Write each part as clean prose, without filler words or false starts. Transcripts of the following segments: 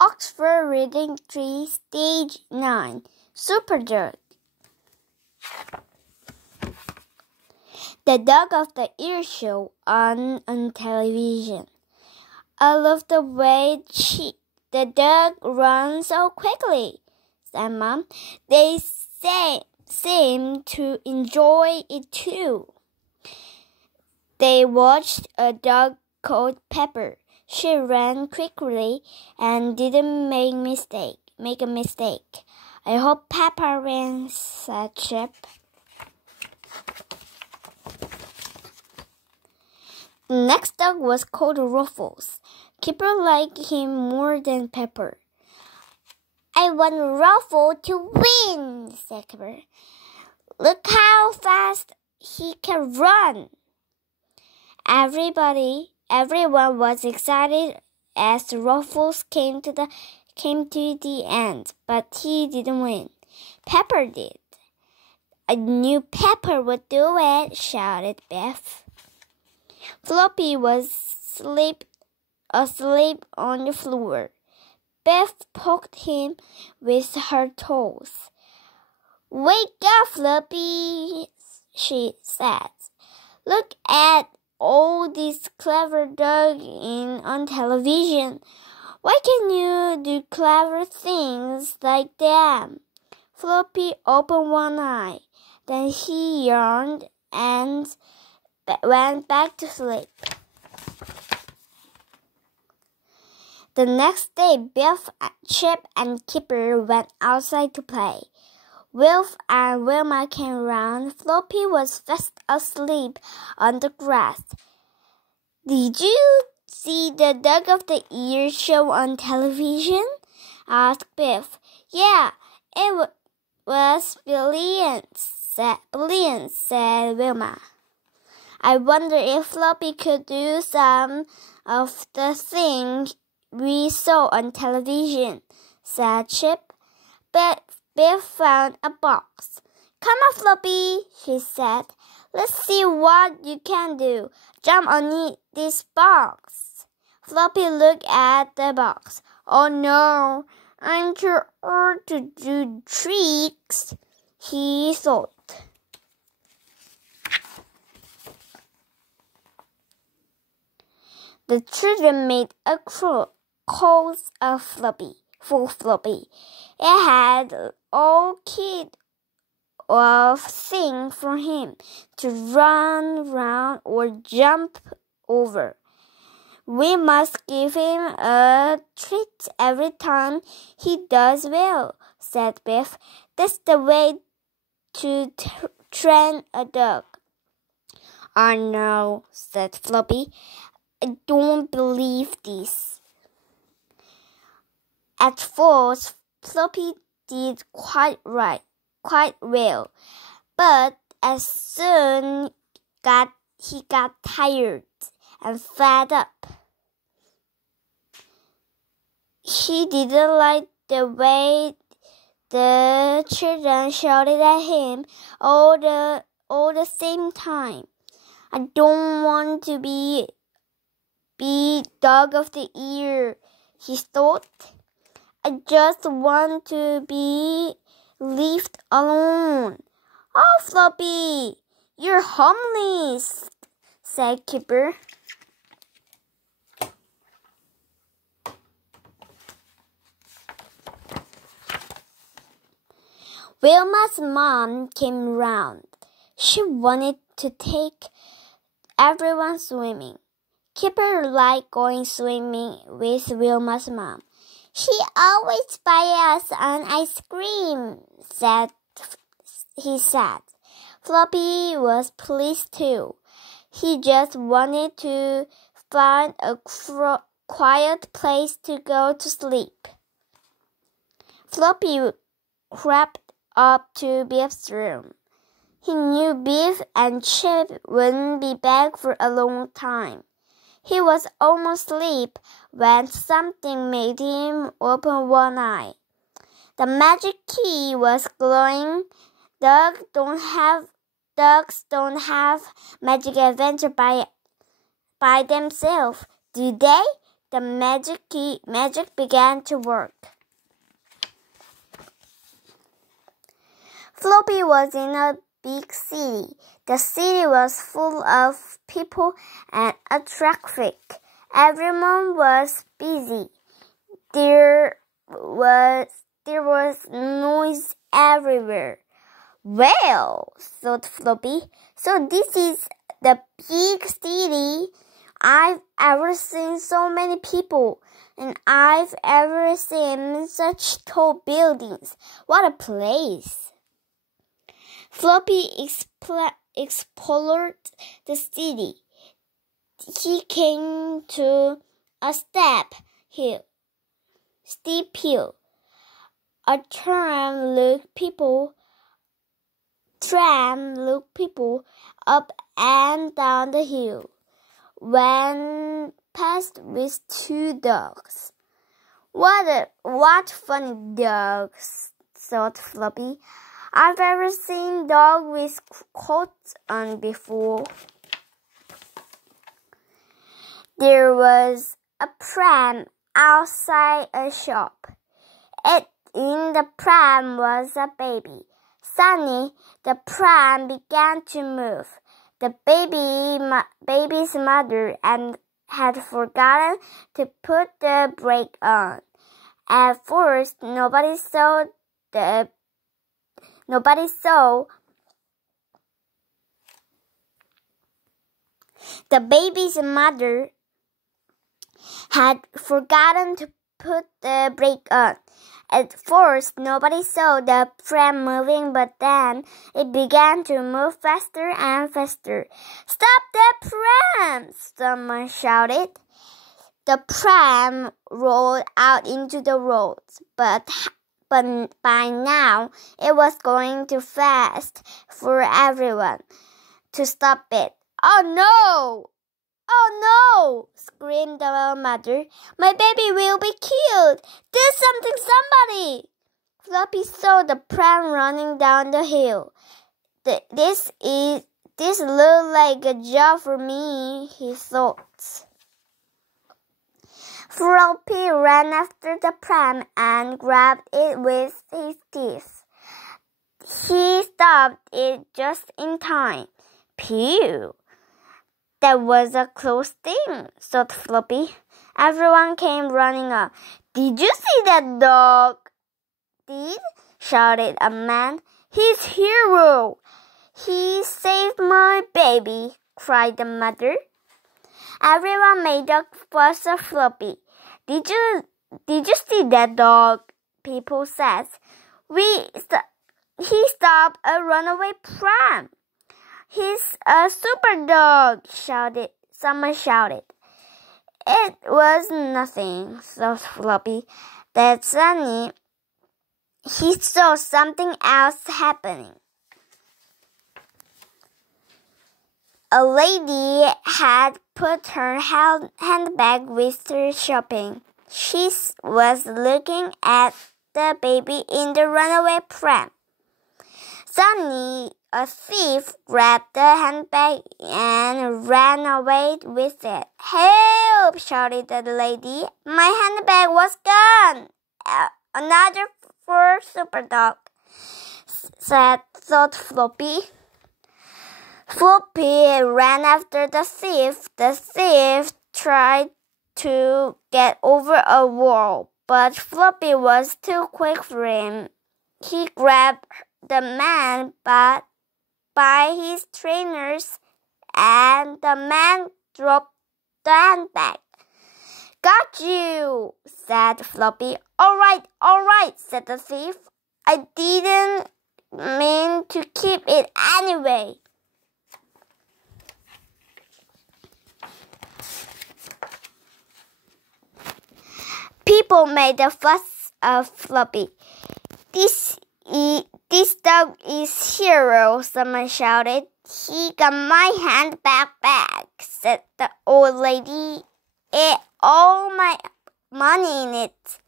Oxford Reading Tree, Stage 9, Superdog. The Dog of the Year show on television. I love the way the dog runs so quickly, said Mom. They seem to enjoy it too. They watched a dog called Pepper. She ran quickly and didn't make a mistake. I hope Pepper wins, said Chip. The next dog was called Ruffles. Kipper liked him more than Pepper. I want Ruffles to win, said Kipper. Look how fast he can run. Everyone was excited as Ruffles came to the end, but he didn't win. Pepper did. I knew Pepper would do it, shouted Beth. Floppy was asleep on the floor. Beth poked him with her toes. Wake up, Floppy, she said. Look at all these clever dogs on television. Why can't you do clever things like them? Floppy opened one eye. Then he yawned and went back to sleep. The next day, Biff, Chip, and Kipper went outside to play. Wilf and Wilma came around. Floppy was fast asleep on the grass. Did you see the Dog of the Year show on television? Asked Biff. Yeah, it was brilliant, said Wilma. I wonder if Floppy could do some of the things we saw on television, said Chip. But Biff found a box. Come on, Floppy, she said. Let's see what you can do. Jump on this box. Floppy looked at the box. Oh no, I'm too old to do tricks, he thought. The children made a course for Floppy. It had all kind of things for him to run round or jump over. We must give him a treat every time he does well, said Biff. That's the way to train a dog. Oh no, said Floppy. I don't believe this. At first, Floppy did quite well, but as soon he got tired and fed up. He didn't like the way the children shouted at him all the same time. I don't want to be Dog of the Year, he thought. I just want to be left alone. Oh, Floppy, you're homeless, said Kipper. Wilma's mom came round. She wanted to take everyone swimming. Kipper liked going swimming with Wilma's mom. She always buys us an ice cream, he said. Floppy was pleased too. He just wanted to find a quiet place to go to sleep. Floppy crept up to Biff's room. He knew Biff and Chip wouldn't be back for a long time. He was almost asleep when something made him open one eye. The magic key was glowing. Dogs don't have magic adventure by themselves, do they? the magic began to work. Floppy was in a big city. The city was full of people and traffic. Everyone was busy. There was noise everywhere. Well, thought Floppy, so this is the big city. I've ever seen so many people, and I've ever seen such tall buildings. What a place! Floppy explored the city. He came to a steep hill. A tram looked people up and down the hill. Went past with 2 dogs. What funny dogs, thought Floppy. I've never seen dogs with coats on before. There was a pram outside a shop. In the pram was a baby. Suddenly, the pram began to move. The baby's mother had forgotten to put the brake on. At first, nobody saw. The baby's mother had forgotten to put the brake on. At first, nobody saw the pram moving, but then it began to move faster and faster. "Stop the pram!" someone shouted. The pram rolled out into the road, but by now it was going too fast for everyone to stop it. "Oh no! Oh no!" screamed the mother. "My baby will be killed! Do something, somebody!" Floppy saw the pram running down the hill. This looks like a job for me, he thought. Floppy ran after the pram and grabbed it with his teeth. He stopped it just in time. Phew! That was a close thing, thought Floppy. Everyone came running up. "Did you see that dog?" "Did?" shouted a man. "He's hero! He saved my baby!" cried the mother. Everyone made a fuss of Floppy. Did you see that dog?" people said. He stopped a runaway pram. "He's a Superdog!" someone shouted. It was nothing, thought Floppy. That suddenly he saw something else happening. A lady had put her handbag with her shopping. She was looking at the baby in the runaway pram. Suddenly, a thief grabbed the handbag and ran away with it. "Help!" shouted the lady. "My handbag was gone!" "Another for Superdog," thought Floppy. Floppy ran after the thief. The thief tried to get over a wall, but Floppy was too quick for him. He grabbed the man by his trainers, and the man dropped the handbag. "Got you," said Floppy. All right, said the thief. "I didn't mean to keep it anyway." People made a fuss of Floppy. This dog is hero," someone shouted. "He got my handbag back," said the old lady. "It all my money in it."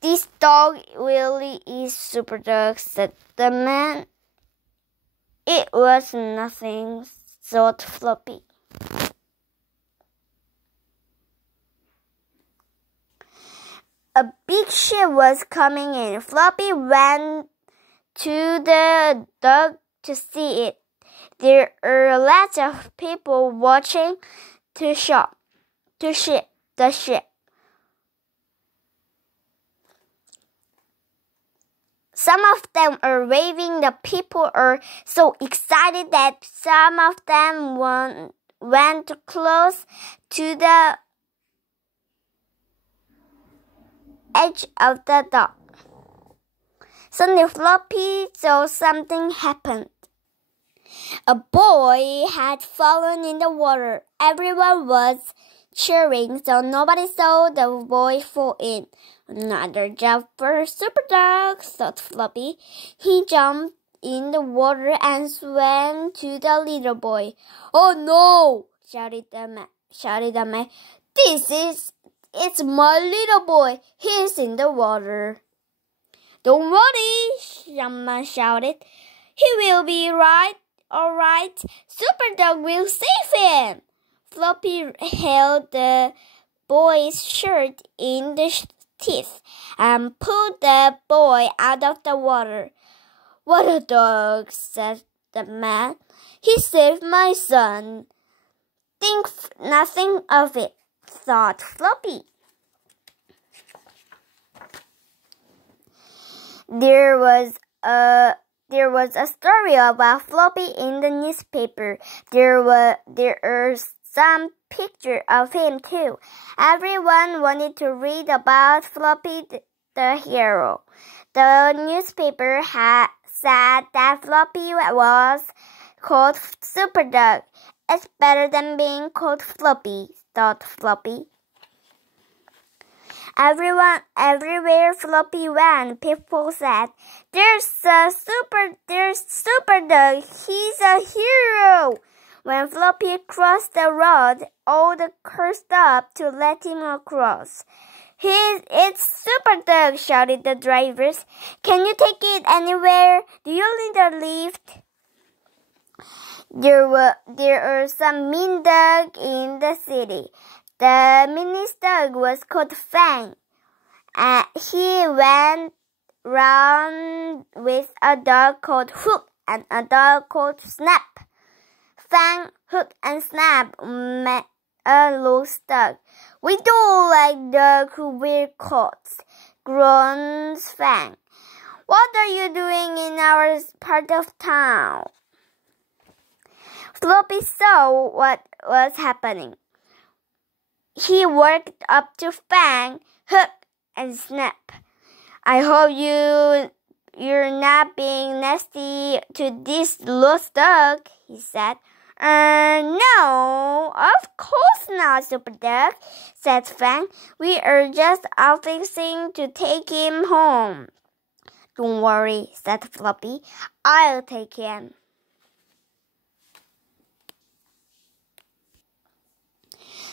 This dog really is Superdog," said the man. It was nothing, thought Floppy. A big ship was coming in. Floppy went to the dock to see it. There are lots of people watching the ship. Some of them are waving. The people are so excited that some of them went close to the edge of the dock. Suddenly Floppy saw something happen. A boy had fallen in the water. Everyone was cheering, so nobody saw the boy fall in. Another job for Superdog, thought Floppy. He jumped in the water and swam to the little boy. Oh no! shouted the man. It's my little boy. He's in the water. Don't worry, someone shouted. He will be all right. Superdog will save him. Floppy held the boy's shirt in the teeth and pulled the boy out of the water. What a dog, said the man. He saved my son. Think nothing of it, thought Floppy. There was a story about Floppy in the newspaper. There are some pictures of him too. Everyone wanted to read about Floppy the hero. The newspaper said that Floppy was called Superdog. It's better than being called Floppy, thought Floppy. Everywhere Floppy went, people said, There's Superdog. He's a hero. When Floppy crossed the road, all the cars stopped to let him across. It's Superdog, shouted the drivers. Can you take it anywhere? Do you need a lift? There are some mean dogs in the city. The meanest dog was called Fang. He went round with a dog called Hook and a dog called Snap. Fang, Hook, and Snap met a lost dog. We don't like dogs who wear coats, groans Fang. What are you doing in our part of town? Floppy saw what was happening. He walked up to Fang, Hook, and Snap. I hope you're not being nasty to this lost dog, he said. No, of course not, Superdog, said Fang. We are just out fixing to take him home. Don't worry, said Floppy. I'll take him.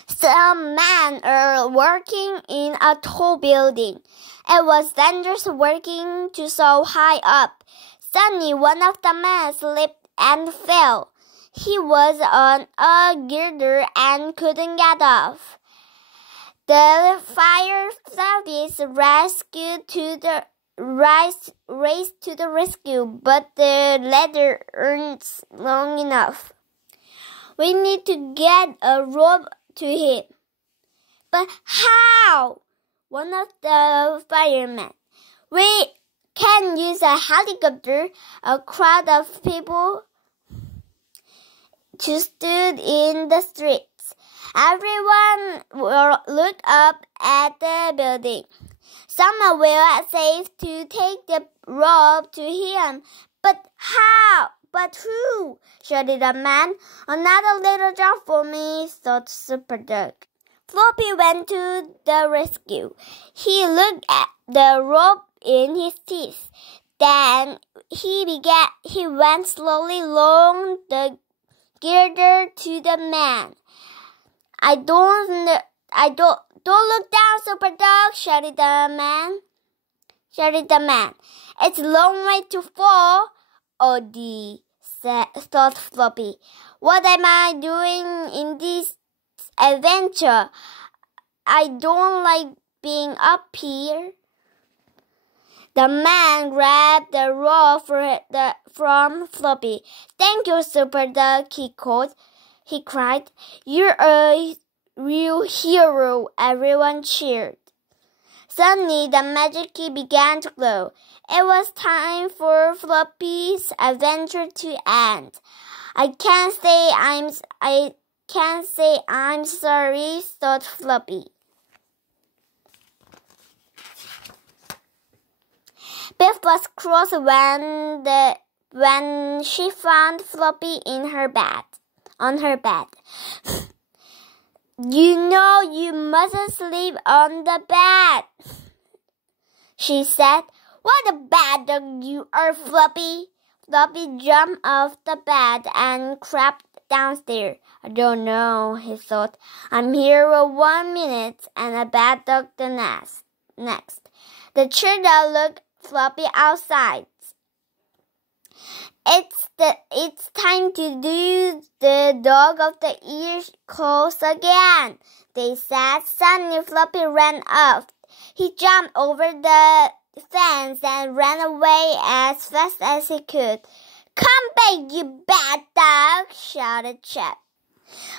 Some men are working in a tall building. It was dangerous working so high up. Suddenly, one of the men slipped and fell. He was on a girder and couldn't get off. The fire service raced to the rescue, but the ladder isn't long enough. We need to get a rope to him. But how? One of the firemen. We can use a helicopter. A crowd of people stood in the streets. Everyone looked up at the building. Someone will save to take the rope to him. But how? But who? Shouted a man. Another little job for me, thought Superdog. Floppy went to the rescue. He looked at the rope in his teeth. Then he went slowly along the girder to the man. Don't look down, Superdog, shouted the man. It's a long way to fall. Oh dear, thought Floppy. What am I doing in this adventure? I don't like being up here. The man grabbed the roll from Floppy. "Thank you, Superdog," he cried. "You're a real hero." Everyone cheered. Suddenly, the magic key began to glow. It was time for Floppy's adventure to end. I can't say I'm sorry," thought Floppy. Biff was cross when she found Floppy on her bed. "You know you mustn't sleep on the bed," she said. "What a bad dog you are, Floppy." Floppy jumped off the bed and crept downstairs. "I don't know," he thought. "I'm here for 1 minute and a bad dog the next." The cheetah looked Floppy outside. It's time to do the dog of the year calls again," they said. Suddenly Floppy ran off. He jumped over the fence and ran away as fast as he could. "Come back, you bad dog," shouted Chip.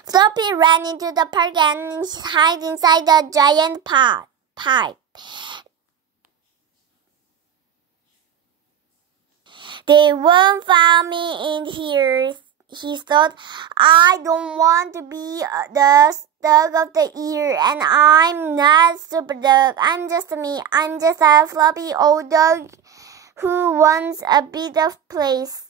Floppy ran into the park and hid inside the giant pipe. "They won't find me in here," he thought. "I don't want to be the dog of the year, and I'm not Superdog. I'm just me. I'm just a floppy old dog who wants a bit of place."